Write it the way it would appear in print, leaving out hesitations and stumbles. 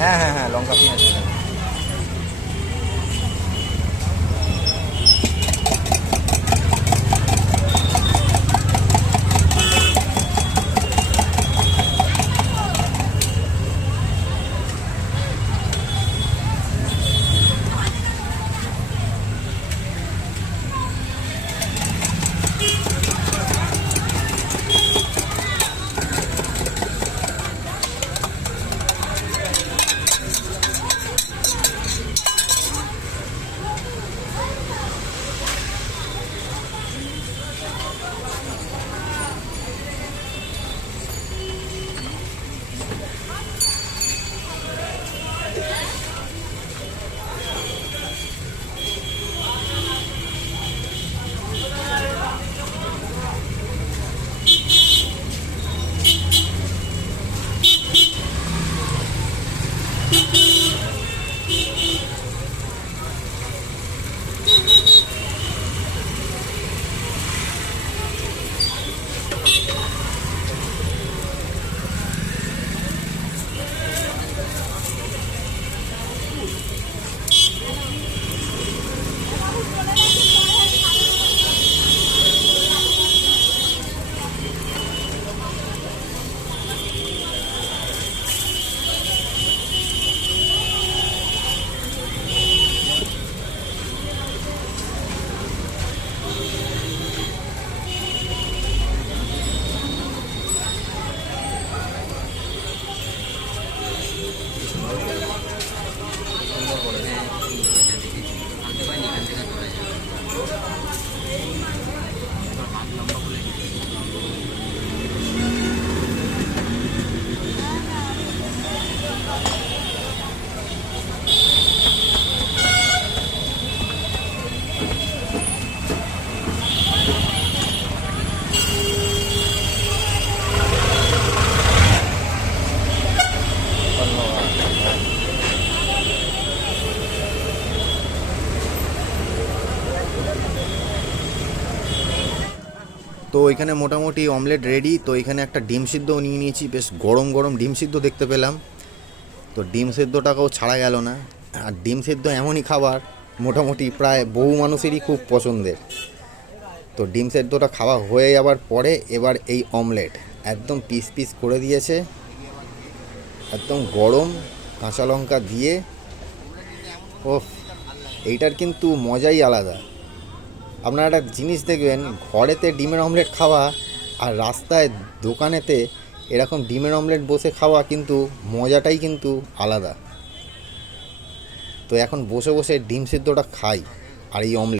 হ্যাঁ হ্যাঁ হ্যাঁ, লঙ্কা পেঁয়াজ। তো এখানে মোটামুটি অমলেট রেডি। তো এখানে একটা ডিম সিদ্ধও নিয়ে নিয়েছি, বেশ গরম গরম ডিম সিদ্ধ দেখতে পেলাম। তো ডিম সেদ্ধটাকেও ছাড়া গেল না। আর ডিম সেদ্ধ এমনই খাবার মোটামুটি প্রায় বহু মানুষেরই খুব পছন্দের। তো ডিম সেদ্ধটা খাওয়া হয়ে যাবার পরে এবার এই অমলেট একদম পিস পিস করে দিয়েছে, একদম গরম কাঁচা লঙ্কা দিয়ে। ওফ, এইটার কিন্তু মজাই আলাদা। আপনারা একটা জিনিস দেখবেন, ঘরেতে ডিমের অমলেট খাওয়া আর রাস্তায় দোকানেতে এরকম ডিমের অমলেট বসে খাওয়া কিন্তু মজাটাই কিন্তু আলাদা। তো এখন বসে বসে ডিম সিদ্ধটা খাই আর এই অমলেট।